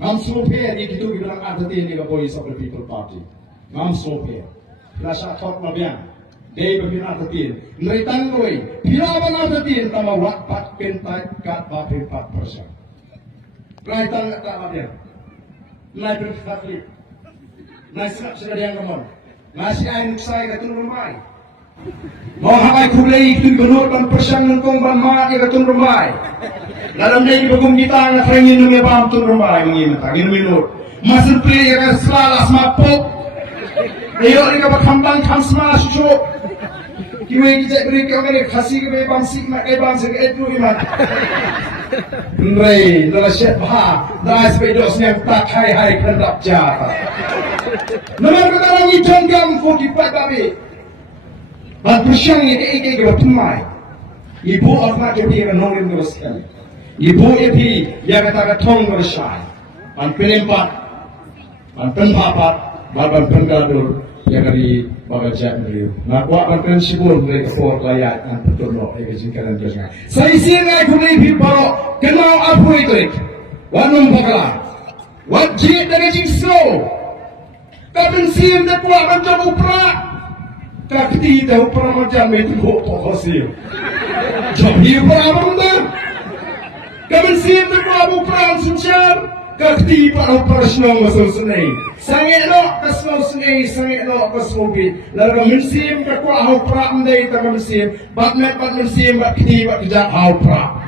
Ngam slope ni gitu bilang ada ni the voice of the people party. Ngam slope. Rasa thot mabiang. Dei bagi ada tin. Neritan koi. Pirawan ada tin tama wat pat pentai kat bapin 4%. Neritan tak mabiang. Nai berkatli. Nai senap sudah yang kamon. Nasi air nuksai katun rumai. Mau hakai kulai itu benur dan persang nengkong ban mak katun rumai. Dalam dia bagum kita nak frengin nungi paham tu rumah ini tak ini minut. Masih play yang selalas mapuk. Ayo ni kapak kambang kam semua susu. Kiwe kita beri kau ni khasi kiwe bangsi mak bangsi itu iman. Rey, dalam siapa? Dalam sepedosnya tak hai kendap jata. Nomor kita orang ikan gam 45 babi. Ban persang ini kita bertumai. Ibu orang kita yang nongin terus sekali. Ibu itu yang kata tong bersai, an penempat, an penpapat, ban penggadur yang dari bagajat beliau. Nak buat an pensibun mereka for layak an petunjuk ekajingkaran terusnya. Saya siapa yang boleh bawa kenal apa itu? Wanum bakal, wajib dari jingso. Kapan siapa yang buat macam upra? Kakti dah upra macam itu buat hasil. Jadi upra apa benda? Kami siap untuk Abu Perang Sencar, kakti Pak Operasional Masuk Senai. Sangat elok ke Senau Senai, sangat elok ke Semobi. Lalu kami siap ke Kuala Abu Perang Mendai, kami siap. Batmet siap, kakti Pak Kejak Abu Perang.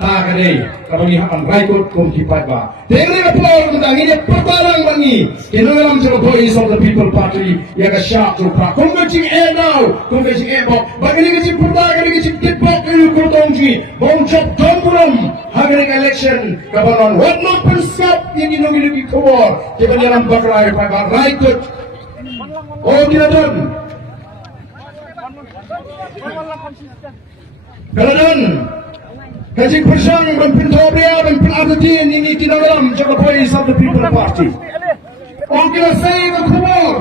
Tak ada, kami akan raikut kumti Pak. Dengan pelawar tentang ini pertarang bagi. Kena dalam cerita voice of the people party yang kesyak tu Pak. Kau kecing now, kau kecing ebok. Bagi ni kecing pertarang, ni kecing kitbok ini kurang ji. Bongcok domburam. Hari election, kabaran wat no pensap yang ginung-ginung keluar. Kita dalam bakrai Pak raikut. Oh tidak don. Kalau don. Kajik persang berpintu pria berpintu ini tidak dalam jaga voice of the people party. Orang kita say ke keluar,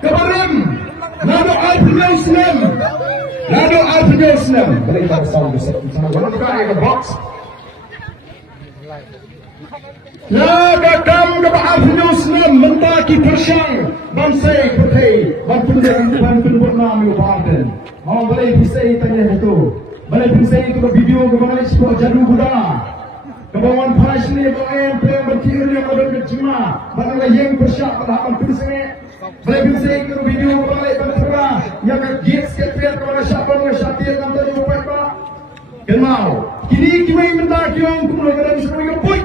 kebaram, nado alpunya Islam, nado alpunya Islam. Balik kita sound besar, kita buka ke box. Nado kam ke alpunya Islam mentaki persang, bansai putih, berpintu nama upaten. Orang boleh bisa tanya itu. Balai pisai itu video ke balai sebuah jadu budaya. Kebawan panas ni balai yang berkira yang ada kecima. Balai yang bersyak pada amal pisai. Balai pisai itu video ke balai berkira yang gets kepiat ke balai siapa yang nanti jumpa. Kenal. Kini kita minta kiong kumulai kerana sebagai boy.